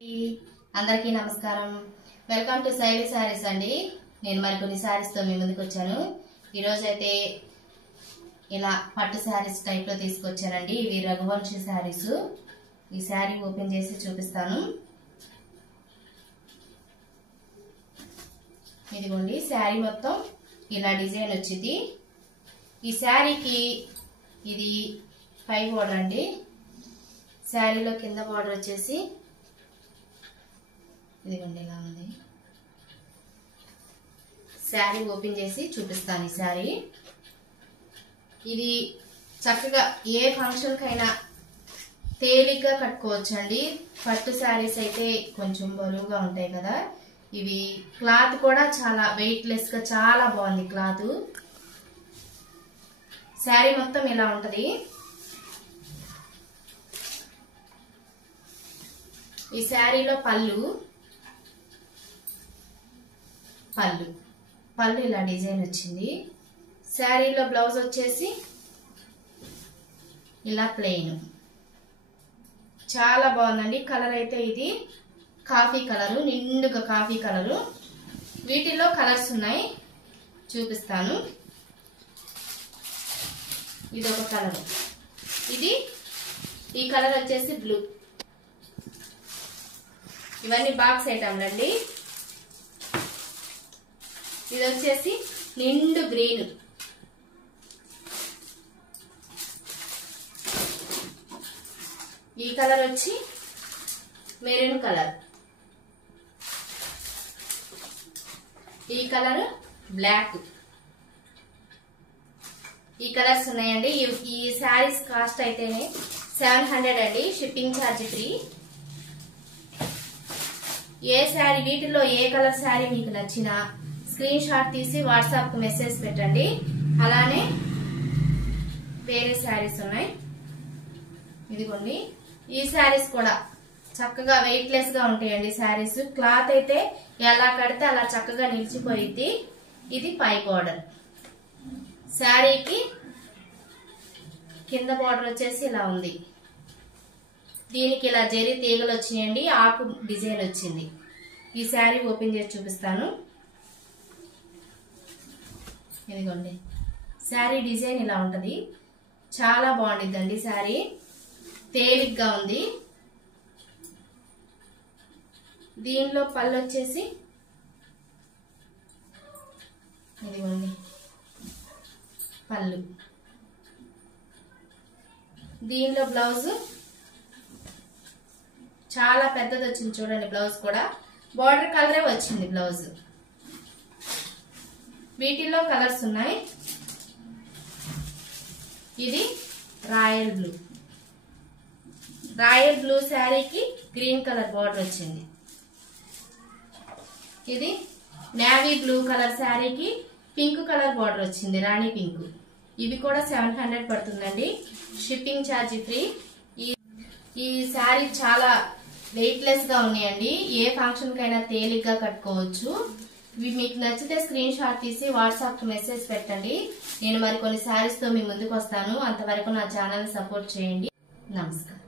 అందరికీ నమస్కారం. Welcome to శైలి సారీస్ అండి. నేను మరికొన్ని సారీస్ తో మీ ముందుకు వచ్చాను. ఈ రోజు అయితే ఇలా పట్టు సారీస్ టైప్ లో తీసుకొచ్చానండి. ఇవి రఘువంశీ సారీస్. ఈ సారీ ఓపెన్ చేసి చూపిస్తాను. ఇదిగోండి, సారీ మొత్తం ఇలా డిజైన్ వచ్చింది. ఈ సారీకి ఇది పై బోర్డర్ అండి. సారీలో కింద బోర్డర్ వచ్చేసి ఇదిగోండి ఇలా ఉంది. శారీ ఓపెన్ చేసి చూపిస్తాను. ఈ శారీ ఇది చక్కగా ఏ ఫంక్షన్ కైనా తేలిగ్గా కట్టుకోవచ్చు అండి. పట్టు శారీస్ అయితే కొంచెం బరువుగా ఉంటాయి కదా. ఇవి క్లాత్ కూడా చాలా వెయిట్ లెస్ గా చాలా బాగుంది క్లాత్. శారీ మొత్తం ఇలా ఉంటది. ఈ శారీలో పళ్ళు ఇలా డిజైన్ వచ్చింది. శారీలో బ్లౌజ్ వచ్చేసి ఇలా ప్లెయిన్. చాలా బాగుందండి. కలర్ అయితే ఇది కాఫీ కలరు, నిండుగా కాఫీ కలరు. వీటిలో కలర్స్ ఉన్నాయి, చూపిస్తాను. ఇది ఒక కలర్. ఈ కలర్ వచ్చేసి బ్లూ. ఇవన్నీ బాక్స్ ఐటమ్లు అండి. ఇది వచ్చేసి నిండు గ్రీన్. ఈ కలర్ వచ్చి మెరూన్ కలర్. ఈ కలర్ బ్లాక్. ఈ కలర్స్ ఉన్నాయండి. ఈ శారీస్ కాస్ట్ అయితేనే 700 అండి. Shipping charge free. ఏ శారీ, వీటిలో ఏ కలర్ శారీ మీకు నచ్చినా స్క్రీన్ షాట్ తీసి వాట్సాప్ కు మెసేజ్ పెట్టండి. అలానే వేరే శారీస్ ఉన్నాయి. ఇదిగోండి, ఈ శారీస్ కూడా చక్కగా వెయిట్ లెస్ గా ఉంటాయండి. శారీస్ క్లాత్ అయితే ఎలా కడితే అలా చక్కగా నిలిచిపోయిద్ది. ఇది పై బోర్డర్. శారీకి కింద బోర్డర్ వచ్చేసి ఇలా ఉంది. దీనికి ఇలా జరీ తీగలు వచ్చినాయండి. ఆకు డిజైన్ వచ్చింది. ఈ శారీ ఓపెన్ చేసి చూపిస్తాను. ఇదిగోండి, శారీ డిజైన్ ఇలా ఉంటది. చాలా బాగుండిద్దండి. శారీ తేలిగ్గా ఉంది. దీనిలో పళ్ళు వచ్చేసి ఇదిగోండి పళ్ళు. దీనిలో బ్లౌజ్ చాలా పెద్దది వచ్చింది చూడండి. బ్లౌజ్ కూడా బార్డర్ కలరే వచ్చింది బ్లౌజ్. వీటిల్లో కలర్స్ ఉన్నాయి. ఇది రాయల్ బ్లూ. రాయల్ బ్లూ శారీకి గ్రీన్ కలర్ బార్డర్ వచ్చింది. ఇది నేవీ బ్లూ కలర్ శారీకి పింక్ కలర్ బార్డర్ వచ్చింది, రాణి పింక్. ఇవి కూడా 700 పడుతుందండి. Shipping charge free. ఈ శారీ చాలా వెయిట్ లెస్ గా ఉన్నాయండి. ఏ ఫంక్షన్ కైనా తేలిగ్గా కట్టుకోవచ్చు. ఇవి మీకు నచ్చితే స్క్రీన్ షాట్ తీసి వాట్సాప్ కు మెసేజ్ పెట్టండి. నేను మరికొన్ని శారీస్ తో మీ ముందుకు వస్తాను. అంతవరకు నా ఛానల్ సపోర్ట్ చేయండి. నమస్కారం.